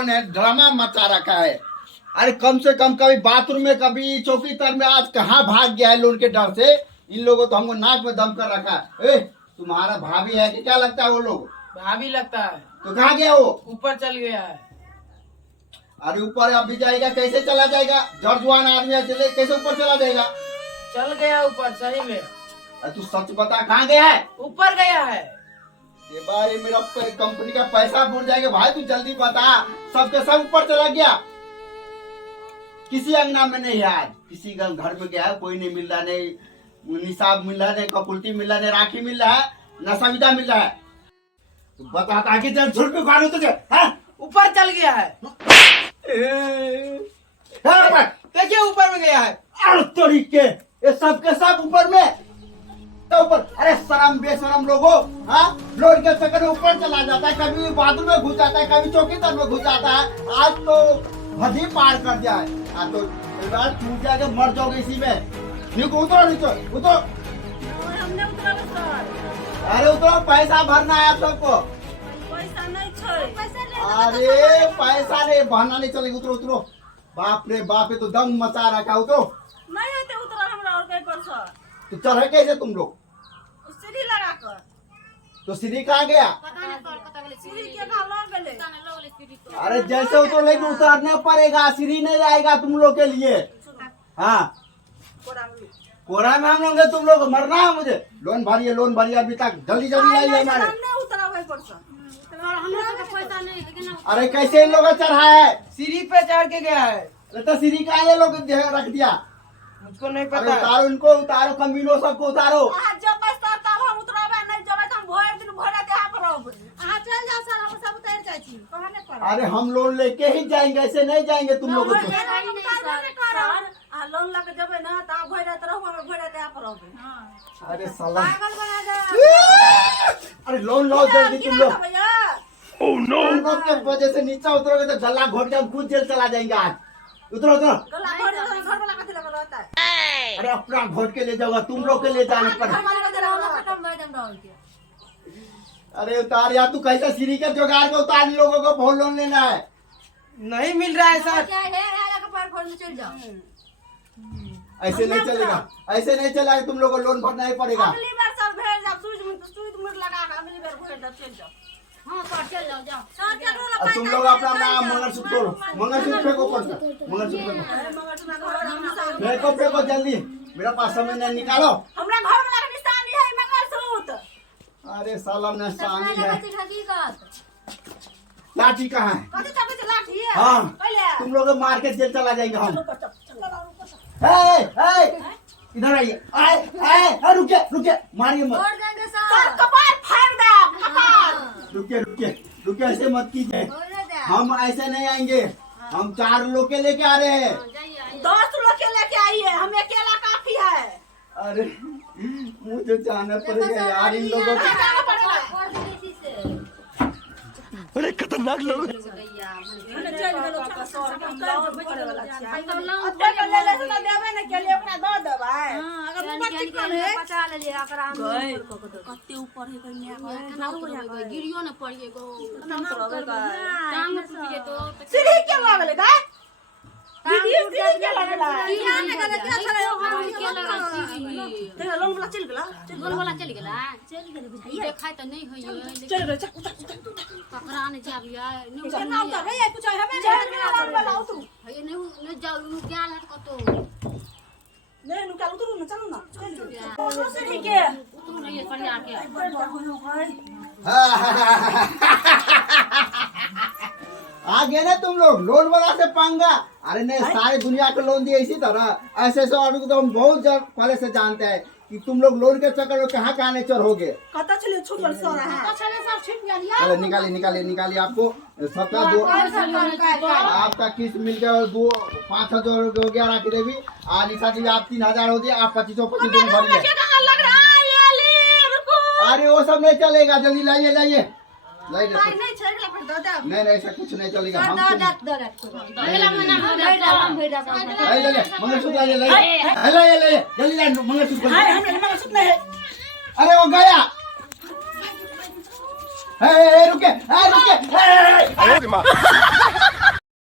लोगों ने ड्रामा मचा रखा है। अरे कम से कम कभी बाथरूम में कभी चौकीदार में आज कहाँ भाग गया है लोन के डर से। इन लोगों तो हमको नाक में दम कर रखा है। तुम्हारा भाभी है कि क्या लगता है वो लोग? भाभी लगता है। तो कहाँ गया वो? ऊपर चल गया है। अरे ऊपर अभी जाएगा, कैसे चला जाएगा? जर्जुआन आदमी है, चले कैसे ऊपर चला जाएगा? चल गया ऊपर सही में। अरे तू सच बता कहाँ गया है? ऊपर गया है। ये भाई मेरा कंपनी का पैसा बुड़ जाएगा भाई, तू जल्दी बता। सबके सब ऊपर चला गया, किसी अंगना में नहीं है आज। किसी का घर में गया है, कोई नहीं मिल रहा, नहीं निशाब मिल रहा, नहीं कपुल्टी मिल रहा, नहीं राखी मिल रहा है, न सविता मिल रहा है। तू बता ताकि चल झुट पे फाड़ू तुझे। ऊपर चल गया है। देखिए ऊपर में गया है। तरीके ये सबके सब ऊपर में तो ऊपर। अरे शर्म बेशरम लोगों, हाँ लोड के चक्कर में ऊपर चला जाता है, कभी बाथरूम में घुस जाता है, कभी चौकीदार में घुस जाता है। आज तो हदी पार कर दिया है। आज तो टूट जाके मर जाओगे इसी में। नीचे उतरो, नीचे उतरो। हमने उतरा सर। अरे उतरो, पैसा भरना है आप सबको। पैसा नहीं छै। अरे पैसा नहीं, बहाना नहीं चलेगा। उतरो उतरो। बाप रे बाप, ये तो दम मचा रखा। उतरो। नहीं है तो उतरा हमरा और कहीं पर सर। तो चढ़े कैसे तुम लोग? सीढ़ी लगा कर। तो सीढ़ी कहाँ गया? सीढ़ी के कहाँ लग गले? अरे जैसे उतरो लेकिन उतरना पड़ेगा, सीढ़ी नहीं आएगा तुम लोग के लिए। हाँ कोरा में हम लोग, तुम लोग मरना है। मुझे लोन भरिए, लोन भरिए अभी तक। जल्दी जल्दी आइए हमारे। हमने उतरा वही पर सर। पैसा नहीं लेकिन अरे कैसे इन लोग चढ़ा है? सीढ़ी पे चढ़ के गया है। तो सीढ़ी का ये लोग रख दिया। मुझको नहीं अरे पता। उतारो इनको, उतारो कमीनों सबको उतारो। आज जब पैसा तब हम उतराबे, नहीं जब हम भोर दिन भोर रात यहाँ पर रहब। अहाँ चल जाओ सर, हम सब उतर जाई छी। कहां ने कर? अरे हम लोन लेके ही जाएंगे, ऐसे नहीं जाएंगे तुम लोग। सर आ लोन लगे जबे ना ता भोर रात रहब, हम भोर रात यहाँ पर रहब। हां अरे साला, पागल बना जा। अरे लोन लो जल्दी तुम लोग। भैया ओह नो, के वजह से नीचे उतरोगे तो गला घोट के हम खुद जेल चला जाएंगे आज। उतरो उतरो। गला घर वाला कथि लगा रहता है? अरे अपना घोट के ले जाओगा, तुम लोग के ले जाने पर। घर वाला का रहला खत्म भर दम रहल के। अरे उतार यार, तू कैसे सीढ़ी के जुगाड़ के उतार। इन लोगों को बहुत लोन लेना है। नहीं मिल रहा है सर। क्या है आगे पर फोन में चल जाओ। ऐसे नहीं चलेगा, ऐसे नहीं चलेगा। तुम लोगों को लोन भरना ही पड़ेगा। अगली बार सर भेज जा, सुई मुझ लगा के अगली बार भेज जा, चल जाओ। हां सर चल जाओ, जाओ सर चलो। अब तुम लोग अपना नाम मंगलसूत्र तोड़ो, मंगलसूत्र फेंको ऊपर से, मंगलसूत्र फेंको। अरे मंगलसूत्र घर हम फेंको फेंको जल्दी, मेरा पास समय नहीं, निकालो। हमरा घर वाला के निशानी है मंगलसूत्र। अरे साला निशानी है। हकीकत लाठी कहाँ है? कथि तब से लाठी है? हाँ पहले तुम लोग मार के जेल चला जाएंगे हम। इधर आइए। रुकिए रुकिए, मारिए मत। छोड़ देंगे सर, कपार फाड़ दे कपार। रुकिए रुकिए रुकिए, ऐसे मत कीजिए। हम ऐसे नहीं आएंगे। हम 4 लोग के लेके आ रहे हैं। 10 लोग के लेके आइए, हम अकेला काफी है। अरे मुझे जाना पड़ेगा यार इन लोगों को। जाना पड़ेगा। बड़े खतरनाक लोग। चल गेलो सर, हम लाओ भरे वाला छी। अते के ले ले से देबे न के लिए ओकरा दे देबै। हां अगर ऊपर चिकन है पचा ले ले एकरा हम कते ऊपर है कन्या के गिरियो न पड़िए गो। हम तो रहे का टांग टूट जे तो सीढ़ी के लागले का सीढ़ी के लागला। किया ने करे क्या चले हम के लगा सीढ़ी। ते लोन वाला चल गेला, लोन वाला चल गेला, चल गेल बुझाइए। देखाय त नहीं होइए, चल गेल पकड़ा ने जाबिया नु के नाम त है कुछ हमें लोन वाला उतरू है नहीं जाऊ नु क्या है कतो नहीं नु काल उतरू न चलो ना चल सीढ़ी के उतरू नहीं करिया के। आ गए ना तुम लोग लोन वाला से पंगा। अरे नहीं, सारी दुनिया को लोन दिए इसी तरह। ऐसे ऐसे और तो हम बहुत पहले से जानते हैं कि तुम लोग लोन के चक्कर में कहाँ कहाँ नहीं चढ़ होगे। कता चले छुपल सर है चले सब छिप गया। चलो निकालिए निकालिए निकालिए। आपको सबका दो आपका किस्त मिल गया, 5,000 हो गया राखी देवी। निशा जी आप 3,000 हो दिया, आप 2525 दोनों भरिए। अरे वो सब नहीं चलेगा, जल्दी लाइए लाइए लाइए। नहीं नहीं ऐसा कुछ नहीं चलेगा। हम मंगलसूत्र लाइए लाइए लाइए जल्दी लाइए मंगलसूत्र। अरे वो गया। रुके रुके।